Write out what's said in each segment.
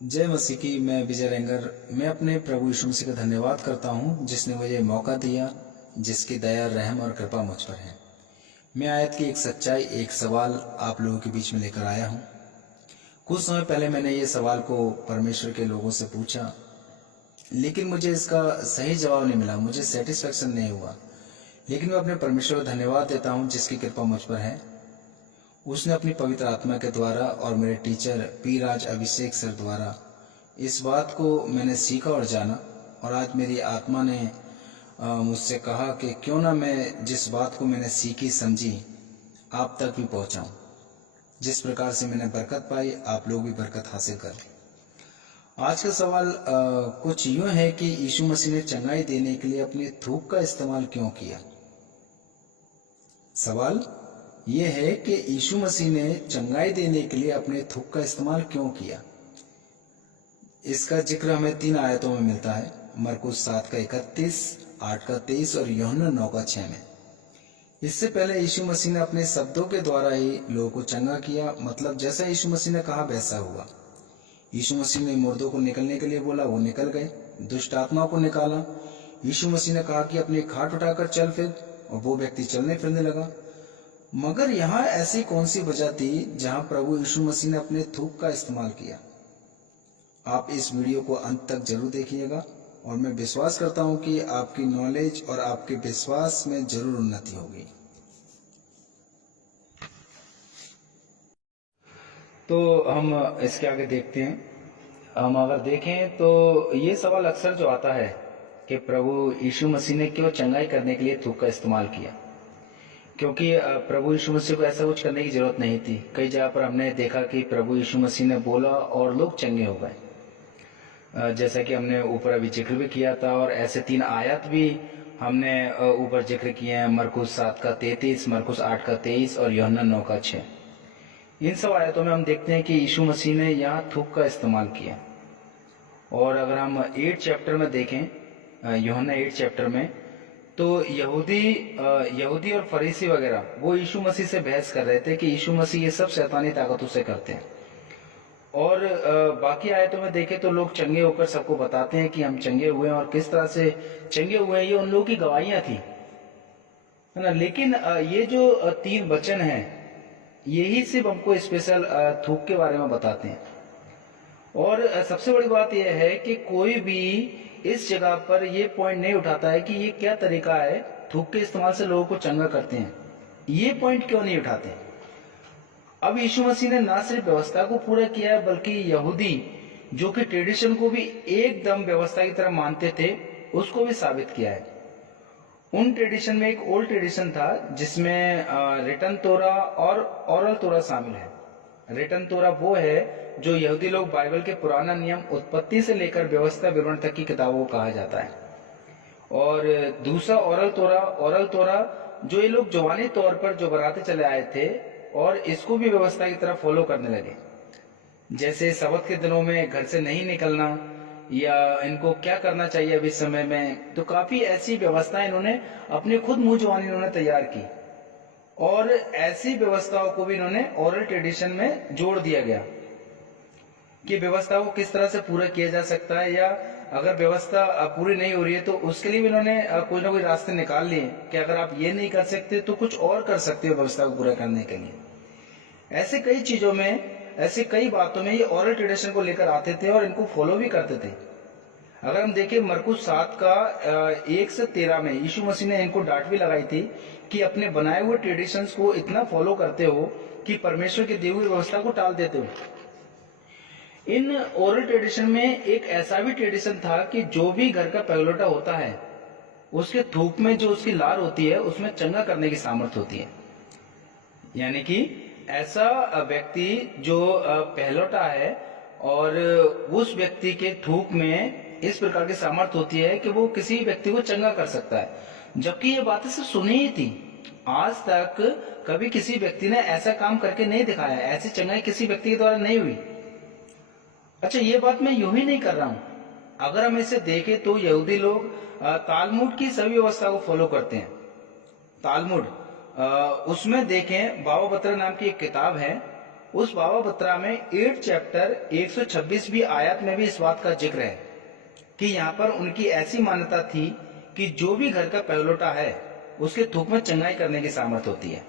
जय मसीह की। मैं विजय रेंगर। मैं अपने प्रभु यीशु मसीह का धन्यवाद करता हूँ जिसने मुझे मौका दिया, जिसकी दया, रहम और कृपा मुझ पर है। मैं आयत की एक सच्चाई, एक सवाल आप लोगों के बीच में लेकर आया हूँ। कुछ समय पहले मैंने ये सवाल को परमेश्वर के लोगों से पूछा, लेकिन मुझे इसका सही जवाब नहीं मिला, मुझे सेटिस्फेक्शन नहीं हुआ। लेकिन मैं अपने परमेश्वर को धन्यवाद देता हूँ जिसकी कृपा मुझ पर है। उसने अपनी पवित्र आत्मा के द्वारा और मेरे टीचर पी राज अभिषेक सर द्वारा इस बात को मैंने सीखा और जाना। और आज मेरी आत्मा ने मुझसे कहा कि क्यों ना मैं जिस बात को मैंने सीखी समझी आप तक भी पहुंचाऊं। जिस प्रकार से मैंने बरकत पाई, आप लोग भी बरकत हासिल कर लें। आज का सवाल कुछ यूं है कि यीशु मसीह ने चंगाई देने के लिए अपनी थूक का इस्तेमाल क्यों किया। सवाल ये है कि यीशु मसीह ने चंगाई देने के लिए अपने थूक का इस्तेमाल क्यों किया। इसका जिक्र हमें 3 आयतों में मिलता है, मरकुस 7 का 31, 8 का 23 और यूहन्ना 9 का 6 में। इससे पहले यीशु मसीह ने अपने शब्दों के द्वारा ही लोगों को चंगा किया, मतलब जैसा यीशु मसीह ने कहा वैसा हुआ। यीशु मसीह ने मुर्दों को निकलने के लिए बोला, वो निकल गए। दुष्ट आत्माओं को निकाला। यीशु मसीह ने कहा कि अपनी खाट उठाकर चल फिर, और वो व्यक्ति चलने फिरने लगा। मगर यहाँ ऐसी कौन सी वजह थी जहां प्रभु यीशु मसीह ने अपने थूक का इस्तेमाल किया। आप इस वीडियो को अंत तक जरूर देखिएगा और मैं विश्वास करता हूं कि आपकी नॉलेज और आपके विश्वास में जरूर उन्नति होगी। तो हम इसके आगे देखते हैं। हम अगर देखें तो ये सवाल अक्सर जो आता है कि प्रभु यीशु मसीह ने क्यों चंगाई करने के लिए थूक का इस्तेमाल किया, क्योंकि प्रभु यीशु मसीह को ऐसा कुछ करने की जरूरत नहीं थी। कई जगह पर हमने देखा कि प्रभु यीशु मसीह ने बोला और लोग चंगे हो गए, जैसा कि हमने ऊपर अभी जिक्र भी किया था। और ऐसे 3 आयत भी हमने ऊपर जिक्र किए हैं, मरकुस 7 का 33, मरकुस 8 का 23 और यूहन्ना 9 का 6। इन सब आयतों में हम देखते हैं कि यीशु मसीह ने यहाँ थूक का इस्तेमाल किया। और अगर हम 8 चैप्टर में देखें, यूहन्ना 8 चैप्टर में, तो यहूदी और फरीसी वगैरह वो यीशु मसीह से बहस कर रहे थे कि यीशु मसीह ये सब शैतानी ताकतों से करते हैं। और बाकी आयतों में देखें तो लोग चंगे होकर सबको बताते हैं कि हम चंगे हुए हैं और किस तरह से चंगे हुए हैं, ये उन लोगों की गवाहियां थी, है ना। लेकिन ये जो 3 वचन हैं यही सिर्फ हमको स्पेशल थूक के बारे में बताते हैं। और सबसे बड़ी बात यह है कि कोई भी इस जगह पर ये पॉइंट नहीं उठाता है कि ये क्या तरीका है थूक के इस्तेमाल से लोगों को चंगा करते हैं। ये पॉइंट क्यों नहीं उठाते। अब यीशु मसीह ने ना सिर्फ व्यवस्था को पूरा किया है, बल्कि यहूदी जो कि ट्रेडिशन को भी एकदम व्यवस्था की तरह मानते थे, उसको भी साबित किया है। उन ट्रेडिशन में एक ओल्ड ट्रेडिशन था जिसमें रिटन तोरा और ओरल तोरा शामिल है। रिटन तोरा वो है जो यहूदी लोग बाइबल के पुराना नियम उत्पत्ति से लेकर व्यवस्था विवरण तक की किताबों को कहा जाता है। और दूसरा ओरल तोरा जो ये लोग जुबानी तौर पर जो बनाते चले आए थे और इसको भी व्यवस्था की तरह फॉलो करने लगे, जैसे सबत के दिनों में घर से नहीं निकलना, या इनको क्या करना चाहिए अभी समय में। तो काफी ऐसी व्यवस्थाएं इन्होंने अपने खुद मुंह जुबानी इन्होंने तैयार की, और ऐसी व्यवस्थाओं को भी इन्होंने ओरल ट्रेडिशन में जोड़ दिया गया कि व्यवस्था को किस तरह से पूरा किया जा सकता है, या अगर व्यवस्था पूरी नहीं हो रही है तो उसके लिए भी इन्होंने कोई ना कोई रास्ते निकाल लिए कि अगर आप ये नहीं कर सकते तो कुछ और कर सकते हो व्यवस्था को पूरा करने के लिए। ऐसे कई चीजों में, ऐसे कई बातों में ये ओरल ट्रेडिशन को लेकर आते थे और इनको फॉलो भी करते थे। अगर हम देखें मरकुस 7 का 1 से 13 में यीशु मसीह ने इनको डांट भी लगाई थी कि अपने बनाए हुए ट्रेडिशंस को इतना फॉलो करते हो कि परमेश्वर की दी हुई व्यवस्था को टाल देते हो। इन ओरल ट्रेडिशन में एक ऐसा भी ट्रेडिशन था कि जो भी घर का पहलौठा होता है उसके थूक में जो उसकी लार होती है उसमें चंगा करने की सामर्थ्य होती है। यानी कि ऐसा व्यक्ति जो पहलौठा है और उस व्यक्ति के थूक में इस प्रकार की सामर्थ्य होती है कि वो किसी व्यक्ति को चंगा कर सकता है। जबकि ये बातें सिर्फ सुनी ही थी, आज तक कभी किसी व्यक्ति ने ऐसा काम करके नहीं दिखाया, ऐसी चंगाई किसी व्यक्ति के द्वारा नहीं हुई। अच्छा, ये बात मैं यूं ही नहीं कर रहा हूं। अगर हम इसे देखें तो यहूदी लोग तालमुड की सभी व्यवस्था को फॉलो करते हैं। तालमुड उसमें देखें, बाबा बतरा नाम की एक किताब है उस बाबा बत्रा में 8 चैप्टर 126वीं आयत में भी इस बात का जिक्र है कि यहाँ पर उनकी ऐसी मान्यता थी कि जो भी घर का पहलोटा है उसके थूक में चंगाई करने की सामर्थ होती है।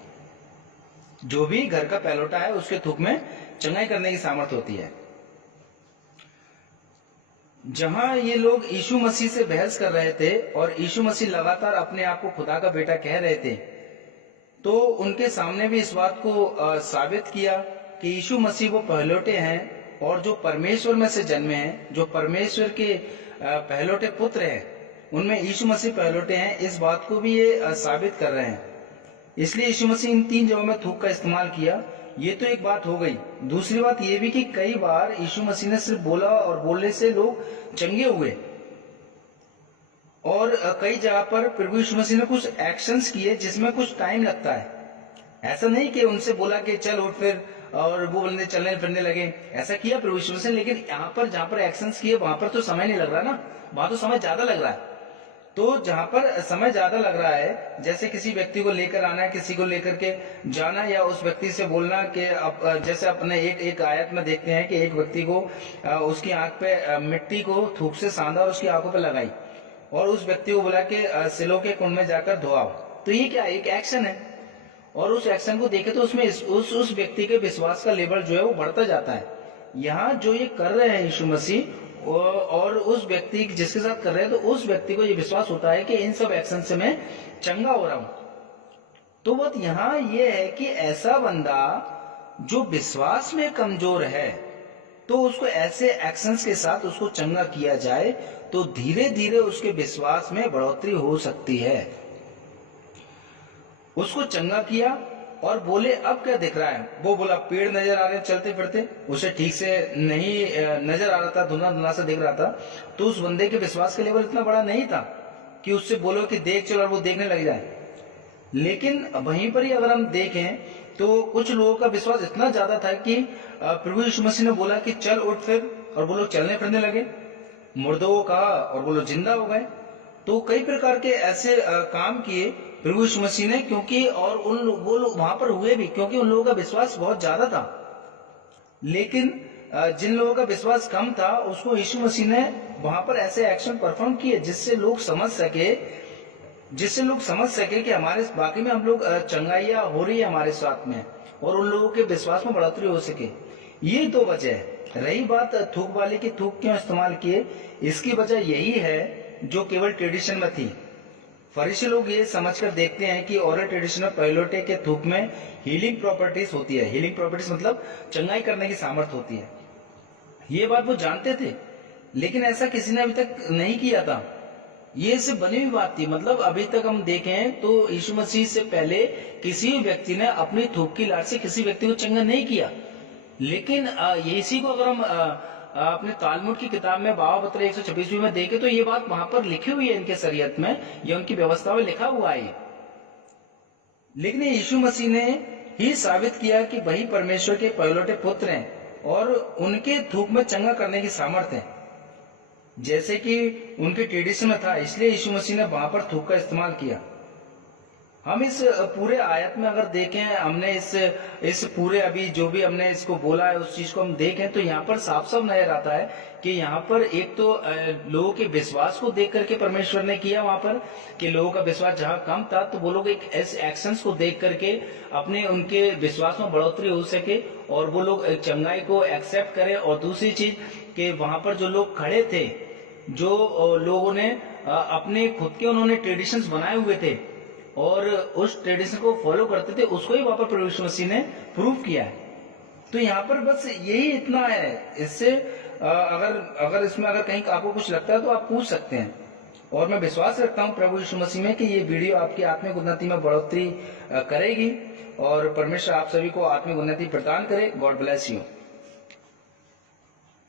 जो भी घर का पहलोटा है उसके थूक में चंगाई करने की सामर्थ होती है। जहां ये लोग यीशु मसीह से बहस कर रहे थे और यीशु मसीह लगातार अपने आप को खुदा का बेटा कह रहे थे, तो उनके सामने भी इस बात को साबित किया कि यीशु मसीह वो पहलोटे हैं और जो परमेश्वर में से जन्मे हैं, जो परमेश्वर के पहलोटे पुत्र हैं, उनमें यीशु मसीह पहलोटे हैं। इस बात को भी ये साबित कर रहे हैं। इसलिए यीशु मसीह इन 3 जगहों में थूक का इस्तेमाल किया। ये तो एक बात हो गई। दूसरी बात ये भी कि कई बार यीशु मसीह ने सिर्फ बोला और बोलने से लोग चंगे हुए, और कई जगह पर प्रभु यीशु मसीह ने कुछ एक्शंस किए जिसमें कुछ टाइम लगता है। ऐसा नहीं कि उनसे बोला कि चल उठ फिर और वो बंदे चलने फिरने लगे, ऐसा किया प्रभु यीशु मसीह ने, लेकिन यहाँ पर जहाँ पर एक्शंस किए वहां पर तो समय नहीं लग रहा ना, वहां तो समय ज्यादा लग रहा है। तो जहां पर समय ज्यादा लग रहा है, जैसे किसी व्यक्ति को लेकर आना, किसी को लेकर के जाना, या उस व्यक्ति से बोलना कि जैसे अपने एक आयत में देखते हैं कि एक व्यक्ति को उसकी आंख पे मिट्टी को थूक से सांधा और उसकी आंखों पे लगाई और उस व्यक्ति को बोला कि सिलो के कुंड में जाकर धोआओ। तो ये क्या एक एक्शन है, और उस एक्शन को देखे तो उसमें उस व्यक्ति के विश्वास का लेवल जो है वो बढ़ता जाता है। यहाँ जो ये कर रहे हैं यीशु मसीह और उस व्यक्ति जिसके साथ कर रहे हैं, तो उस व्यक्ति को ये विश्वास होता है कि इन सब एक्शन से मैं चंगा हो रहा हूं। तो बात यहाँ ये है कि ऐसा बंदा जो विश्वास में कमजोर है, तो उसको ऐसे एक्शंस के साथ उसको चंगा किया जाए तो धीरे धीरे उसके विश्वास में बढ़ोतरी हो सकती है। उसको चंगा किया और बोले अब क्या दिख रहा है, वो बोला पेड़ नजर आ रहे चलते फिरते, उसे ठीक से नहीं नजर आ रहा था, धुंधला धुंधला सा दिख रहा था। तो उस बंदे के विश्वास का लेवल इतना बड़ा नहीं था कि उससे बोलो कि देख चल और वो देखने लग जाए। लेकिन वहीं पर ही अगर हम देखें तो कुछ लोगों का विश्वास इतना ज्यादा था कि प्रभु यीशु मसीह ने बोला कि चल उठ फिर, और वो लोग चलने फिरने लगे। मुर्दों को कहा और वो लोग जिंदा हो गए। तो कई प्रकार के ऐसे काम किए प्रभु यीशु मसीह ने, क्योंकि और वो लोग वहां पर हुए भी क्योंकि उन लोगों का विश्वास बहुत ज्यादा था। लेकिन जिन लोगों का विश्वास कम था उसको यीशु मसीह ने वहां पर ऐसे एक्शन परफॉर्म किए जिससे लोग समझ सके कि हमारे बाकी में हम लोग चंगाइयां हो रही है हमारे साथ में, और उन लोगों के विश्वास में बढ़ोतरी हो सके। ये दो वजह है। रही बात थूक वाले की, थूक क्यों इस्तेमाल किए, इसकी वजह यही है जो केवल ट्रेडिशन में थी। फरीसी लोग ये समझकर देखते हैं कि ओरल ट्रेडिशन में पहलोटे के थूक में हीलिंग प्रॉपर्टीज होती है। हीलिंग प्रॉपर्टीज मतलब चंगाई करने की सामर्थ होती है। ये बात वो जानते थे, लेकिन ऐसा किसी ने अभी तक नहीं किया था। ये सिर्फ बनी हुई बात थी। मतलब अभी तक हम देखें तो यीशु मसीह से पहले किसी व्यक्ति ने अपनी थूक की लाट से किसी व्यक्ति को चंगा नहीं किया। लेकिन इसी को अगर हम अपने तालमुड की किताब में बाबा बत्रा 126वीं में देखे तो ये बात वहां पर लिखी हुई है, इनके शरीयत में, ये उनकी व्यवस्था में लिखा हुआ है। लेकिन यीशु मसीह ने ही साबित किया कि वही परमेश्वर के पहलोटे पुत्र हैं और उनके थूक में चंगा करने की सामर्थ है, जैसे कि उनके ट्रेडिशन में था। इसलिए यीशु मसीह ने वहां पर थूक का इस्तेमाल किया। हम इस पूरे आयत में अगर देखें, हमने इस पूरे अभी जो भी हमने इसको बोला है उस चीज को हम देखें तो यहाँ पर साफ साफ नजर आता है कि यहाँ पर एक तो लोगों के विश्वास को देख करके परमेश्वर ने किया वहां पर कि लोगों का विश्वास जहाँ कम था तो वो लोग एक ऐसे एक्शंस को देख करके अपने उनके विश्वास में बढ़ोतरी हो सके और वो लोग चंगाई को एक्सेप्ट करें। और दूसरी चीज कि वहां पर जो लोग खड़े थे, जो लोगों ने अपने खुद के उन्होंने ट्रेडिशंस बनाए हुए थे और उस ट्रेडिशन को फॉलो करते थे, उसको ही वहां पर प्रभु यीशु मसीह ने प्रूव किया है। तो यहाँ पर बस यही इतना है। इससे अगर इसमें अगर कहीं आपको कुछ लगता है तो आप पूछ सकते हैं। और मैं विश्वास रखता हूँ प्रभु यीशु मसीह में कि ये वीडियो आपकी आत्मिक उन्नति में बढ़ोतरी करेगी और परमेश्वर आप सभी को आत्मिक उन्नति प्रदान करे। God bless you.